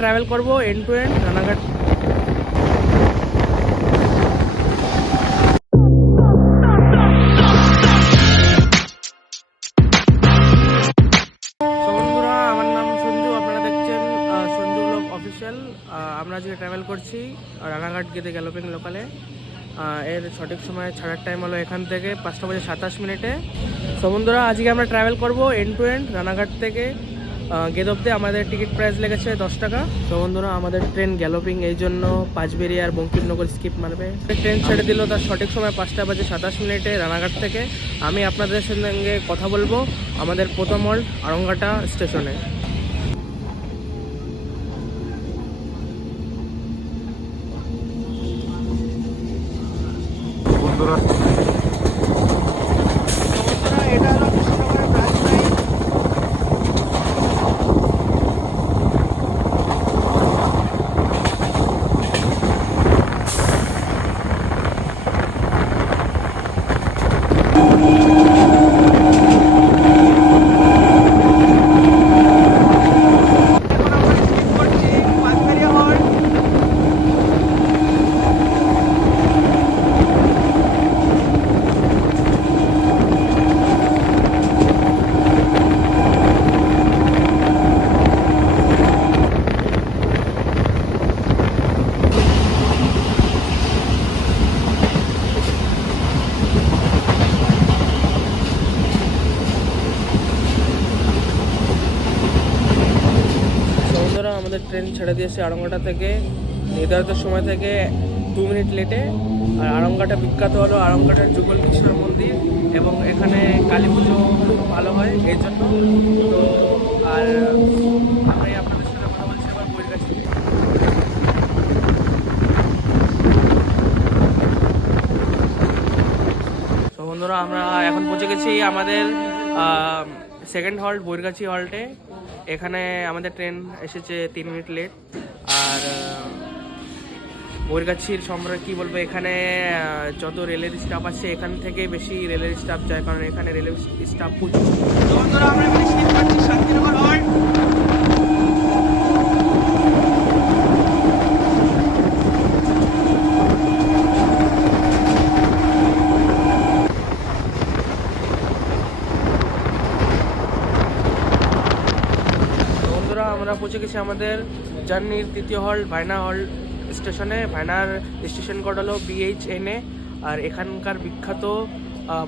Travel করব and two and Ranaghat. আমার আজকে ট্রাভেল করছি, রানাঘাট গেতে গ্যালোপিং লোকালে। এর সঠিক সময় ছাড়ার টাইম হলো এখান থেকে, পাঁচটা বাজে সাতাশ মিনিটে। সো বন্ধুরা, আজকে আমরা ট্রাভেল করব এন্ড টু এন্ড রানাঘাট থেকে। গেদ অব্দি আমাদের টিকিট প্রাইস লেগেছে দশ টাকা। তো বন্ধুরা, আমাদের ট্রেন গ্যালোপিং এই জন্য পাঁচবেরি আর বঙ্কিমনগর স্কিপ মারবে। ট্রেন ছেড়ে দিল তার সঠিক সময় পাঁচটা বাজে সাতাশ মিনিটে রানাঘাট থেকে। আমি আপনাদের সঙ্গে কথা বলব আমাদের প্রথম হল আরঙ্গাটা স্টেশনে। বন্ধুরা বন্ধুরা আমাদের ট্রেন ছেড়ে দিয়েছে আড়ঙ্গাটা থেকে, নির্ধারিত সময় থেকে দু মিনিট লেটে। আর আড়ঙ্গাটা বিখ্যাত হলো আড়ঙ্গাটার যুগল কৃষ্ণ মন্দির এবং এখানে কালী পুজো খুব ভালো হয় এই জন্য। তো, আর আমি সাথে কথা বলছি বন্ধুরা, আমরা এখন পৌঁছে গেছি আমাদের সেকেন্ড হল্ট বৈরগাছি হল্টে এখানে আমাদের ট্রেন এসেছে তিন মিনিট লেট আর বৈরগাছির সম্রাট কি বলব, এখানে যত রেলের স্টাফ আছে, এখান থেকে বেশি রেলের স্টাফ যায়, কারণ এখানে রেলের স্টাফ প্রচুর তো বন্ধুরা আমরা এখানে স্লিপ করছি শান্তিনগর হল্ট তো বন্ধুরা আমরা পৌঁছে গেছি আমাদের জার্নির তৃতীয় হল ভাইনা হল স্টেশনে। ভাইনার স্টেশন কোড হলো বিএইচএনএ আর এখানকার বিখ্যাত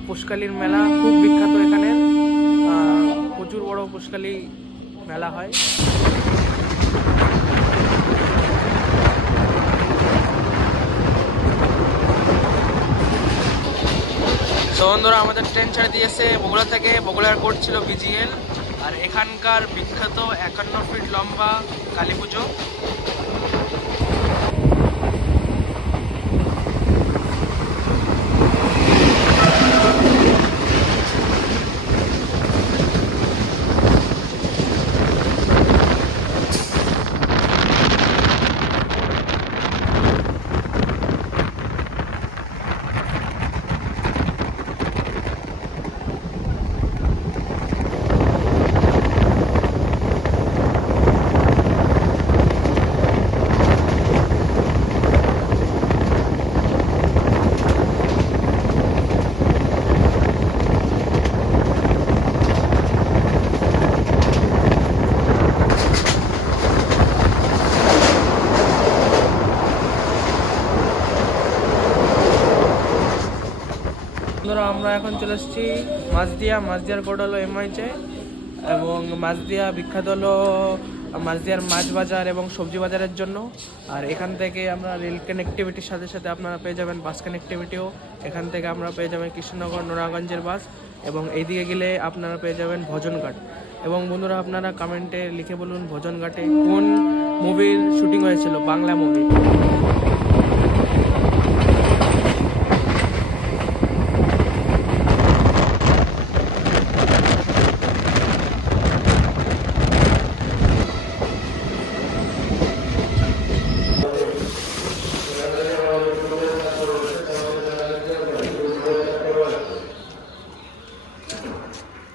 পুষ্কালির মেলা, খুব বিখ্যাত এখানে। প্রচুর বড় পুষ্কালি মেলা হয়। তো বন্ধুরা, আমাদের ট্রেন ছেড়ে দিয়েছে। বগুড়া থেকে বগুড়ার কোড ছিল বিজিএল আর এখানকার বিখ্যাত একান্ন ফিট লম্বা কালী পুজো। বন্ধুরা আমরা এখন চলে এসেছি মাছদিয়া, মাছদিয়ার কোড হলো এমআইচে এবং মাছদিয়া বিখ্যাত হলো মাছদিয়ার মাছ বাজার এবং সবজি বাজারের জন্য। আর এখান থেকে আমরা রেল কানেক্টিভিটির সাথে সাথে আপনারা পেয়ে যাবেন বাস কানেক্টিভিটিও এখান থেকে আমরা পেয়ে যাবেন কৃষ্ণনগর নোরাগঞ্জের বাস এবং এইদিকে গেলে আপনারা পেয়ে যাবেন ভজনঘাট। এবং বন্ধুরা, আপনারা কমেন্টে লিখে বলুন ভজনঘাটে কোন মুভির শুটিং হয়েছিল, বাংলা মুভি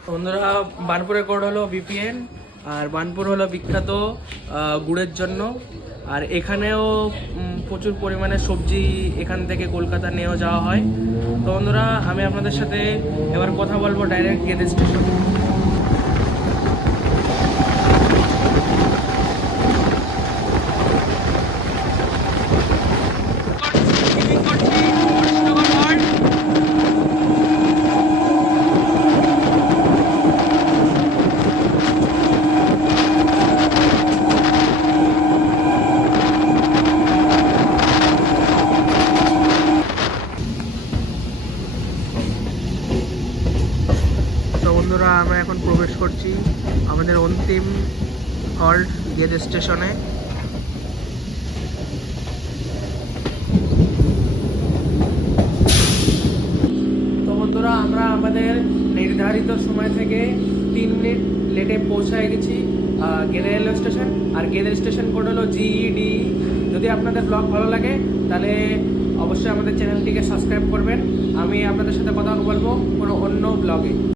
বন্ধুরা বানপুরের কোড হলো বিপিএন, আর বানপুর হলো বিখ্যাত গুড়ের জন্য। আর এখানেও প্রচুর পরিমাণে সবজি এখান থেকে কলকাতা নিয়েও যাওয়া হয়। তো বন্ধুরা, আমি আপনাদের সাথে এবার কথা বলব ডাইরেক্ট গেদে স্টেশন তো বন্ধুরা আমরা এখন প্রবেশ করছি আমাদের অন্তিম হল্ট গেদে স্টেশনে। তো বন্ধুরা, আমরা আমাদের নির্ধারিত সময় থেকে তিন মিনিট লেটে পৌঁছায় গেছি গেদে রেলওয়ে স্টেশন। আর গেদে স্টেশন কোড হলো জিইডি যদি আপনাদের ব্লগ ভালো লাগে, তাহলে অবশ্যই আমাদের চ্যানেলটিকে সাবস্ক্রাইব করবেন। আমি আপনাদের সাথে কথা বলব কোনো অন্য ব্লগে